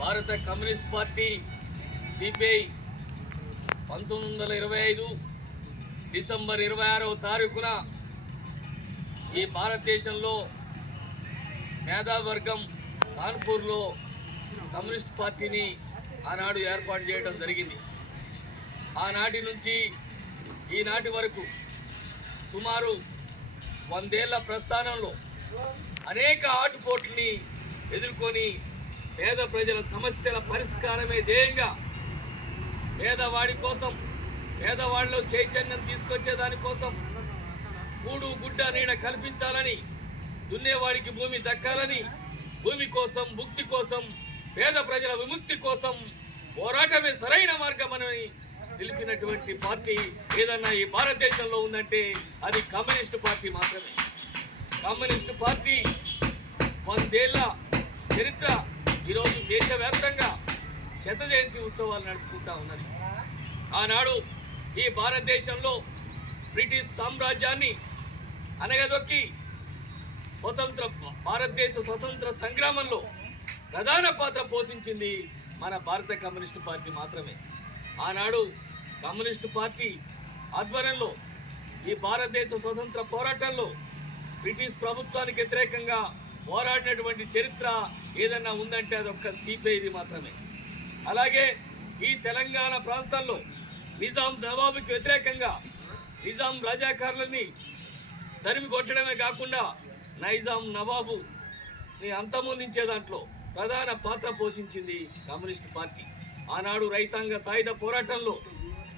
భారత communist party CPI పంతొమ్మిది వందల ఇరవై ఐదు డిసెంబర్ ఇరవై ఆరవ తారీఖున ఈ భారతదేశంలో మేధావర్గం కాన్పూర్లో కమ్యూనిస్ట్ పార్టీని ఆనాడు ఏర్పాటు చేయడం జరిగింది. ఆనాటి నుంచి ఈనాటి వరకు సుమారు వందేళ్ళ ప్రస్థానంలో అనేక ఆటుపోట్లని ఎదుర్కొని పేద ప్రజల సమస్యల పరిష్కారమే ధ్యేయంగా పేదవాడి కోసం పేదవాడిలో చైతన్యం తీసుకొచ్చే దానికోసం కూడు గుడ్డ నీడ కల్పించాలని దున్నేవాడికి భూమి దక్కాలని భూమి కోసం ముక్తి కోసం పేద ప్రజల విముక్తి కోసం పోరాటమే సరైన మార్గమని తెలిపినటువంటి పార్టీ ఏదన్నా ఈ భారతదేశంలో ఉందంటే అది కమ్యూనిస్ట్ పార్టీ మాత్రమే. కమ్యూనిస్ట్ పార్టీ వందేళ్ళ చరిత్ర ఈరోజు దేశవ్యాప్తంగా శత జయంతి ఉత్సవాలు నడుపుకుంటా ఉన్నది. ఆనాడు ఈ భారతదేశంలో బ్రిటిష్ సామ్రాజ్యాన్ని అనగదొక్కి స్వతంత్ర భారతదేశ స్వతంత్ర సంగ్రామంలో ప్రధాన పాత్ర పోషించింది మన భారత కమ్యూనిస్టు పార్టీ మాత్రమే. ఆనాడు కమ్యూనిస్టు పార్టీ ఆధ్వర్యంలో ఈ భారతదేశ స్వతంత్ర పోరాటంలో బ్రిటిష్ ప్రభుత్వానికి వ్యతిరేకంగా పోరాడినటువంటి చరిత్ర ఏదన్నా ఉందంటే అది ఒక్క సిపిఐది మాత్రమే. అలాగే ఈ తెలంగాణ ప్రాంతంలో నిజాం నవాబుకి వ్యతిరేకంగా నిజాం రాజాకారులని తరిమి కొట్టడమే కాకుండా నైజాం నవాబు అంతమొందించే దాంట్లో ప్రధాన పాత్ర పోషించింది కమ్యూనిస్ట్ పార్టీ. ఆనాడు రైతాంగ సాయుధ పోరాటంలో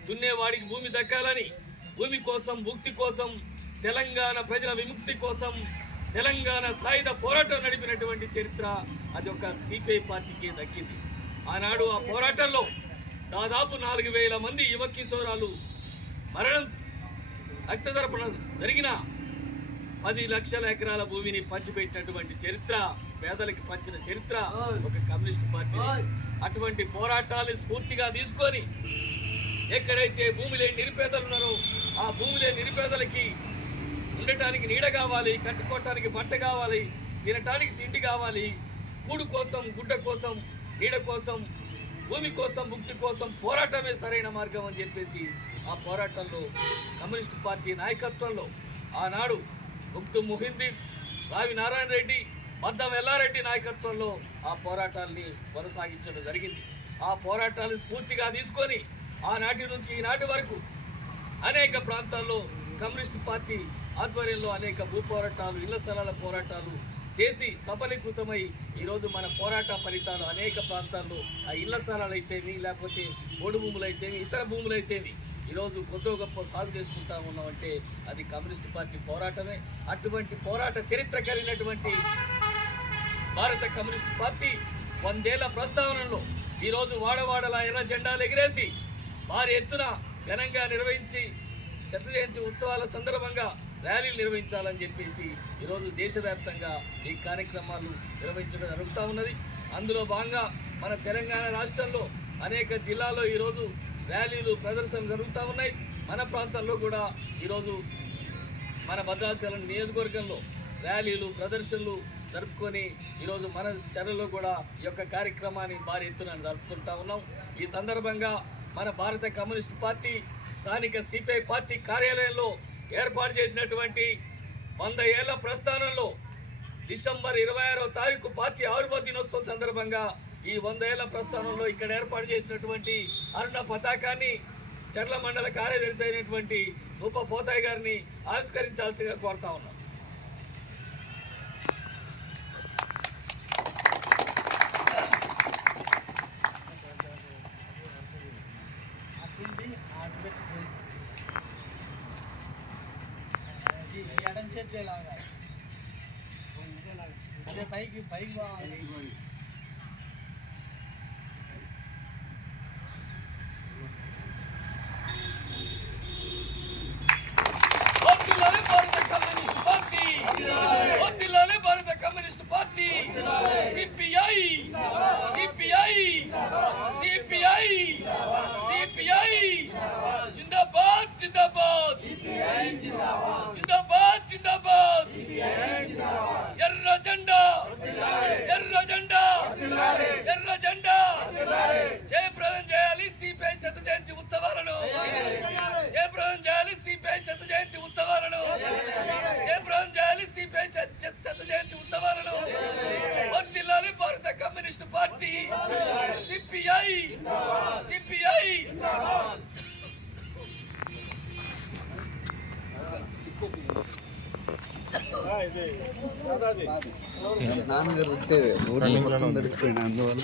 దున్నేవాడికి భూమి దక్కాలని భూమి కోసం భుక్తి కోసం తెలంగాణ ప్రజల విముక్తి కోసం తెలంగాణ సాయుధ పోరాటం నడిపినటువంటి చరిత్ర అది ఒక సిపిఐ పార్టీకి దక్కింది. ఆనాడు ఆ పోరాటంలో దాదాపు నాలుగు వేల మంది యువ కిశోరాలు మరణం రక్తదర్పణ జరిగిన పది లక్షల ఎకరాల భూమిని పంచిపెట్టినటువంటి చరిత్ర పేదలకి పంచిన చరిత్ర ఒక కమ్యూనిస్ట్ పార్టీ. అటువంటి పోరాటాలు స్ఫూర్తిగా తీసుకొని ఎక్కడైతే భూమి లేని నిరుపేదలు ఉన్నారో ఆ భూమి లేని నిరుపేదలకి ఉండటానికి నీడ కావాలి కట్టుకోవటానికి బట్ట కావాలి తినటానికి తిండి కావాలి. కూడు కోసం గుడ్డ కోసం నీడ కోసం భూమి కోసం ముక్తి కోసం పోరాటమే సరైన మార్గం అని చెప్పేసి ఆ పోరాటంలో కమ్యూనిస్ట్ పార్టీ నాయకత్వంలో ఆనాడు ముక్తు మొహిందీన్ రావి నారాయణ రెడ్డి మద్దం ఎల్లారెడ్డి నాయకత్వంలో ఆ పోరాటాల్ని కొనసాగించడం జరిగింది. ఆ పోరాటాలను స్ఫూర్తిగా తీసుకొని ఆనాటి నుంచి ఈనాటి వరకు అనేక ప్రాంతాల్లో కమ్యూనిస్ట్ పార్టీ ఆధ్వర్యంలో అనేక భూ పోరాటాలు ఇళ్ళ స్థలాల పోరాటాలు చేసి సఫలీకృతమై ఈరోజు మన పోరాట ఫలితాలు అనేక ప్రాంతాల్లో ఆ ఇళ్ళ స్థలాలు అయితేమి లేకపోతే ఓడు భూములు అయితేమి ఇతర భూములు అయితేమి ఈరోజు కొద్దో గొప్ప సాగు చేసుకుంటా ఉన్నామంటే అది కమ్యూనిస్ట్ పార్టీ పోరాటమే. అటువంటి పోరాట చరిత్ర కలిగినటువంటి భారత కమ్యూనిస్ట్ పార్టీ వందేళ్ళ ప్రస్తావనలో ఈరోజు వాడవాడల ఎర్ర జెండాలు ఎగిరేసి భారీ ఎత్తున ఘనంగా నిర్వహించి శత జయంతి ఉత్సవాల సందర్భంగా ర్యాలీలు నిర్వహించాలని చెప్పేసి ఈరోజు దేశవ్యాప్తంగా ఈ కార్యక్రమాలు నిర్వహించడం జరుగుతూ ఉన్నది. అందులో భాగంగా మన తెలంగాణ రాష్ట్రంలో అనేక జిల్లాల్లో ఈరోజు ర్యాలీలు ప్రదర్శనలు జరుగుతూ ఉన్నాయి. మన ప్రాంతంలో కూడా ఈరోజు మన భద్రాచలం నియోజకవర్గంలో ర్యాలీలు ప్రదర్శనలు జరుపుకొని ఈరోజు మన చర్యలో కూడా ఈ యొక్క కార్యక్రమాన్ని భారీ ఎత్తున జరుపుకుంటా ఉన్నాం. ఈ సందర్భంగా మన భారత కమ్యూనిస్ట్ పార్టీ స్థానిక సిపిఐ పార్టీ కార్యాలయంలో ఏర్పాటు చేసినటువంటి వంద ఏళ్ళ ప్రస్థానంలో డిసెంబర్ ఇరవై ఆరో తారీఖు పార్టీ ఆవిర్భావ దినోత్సవం సందర్భంగా ఈ వంద ఏళ్ళ ప్రస్థానంలో ఇక్కడ ఏర్పాటు చేసినటువంటి అరుణ పతాకాన్ని చర్ల మండల కార్యదర్శి అయినటువంటి ఉప పోతాయి గారిని ఆవిష్కరించాల్సిందిగా కోరుతా ఉన్నాం. ఎడం అదే పైకి పైకి బావాలి నాన్నగారు వచ్చే ఊర్లో మొత్తం తెలిసిపోయినా అందువల్ల.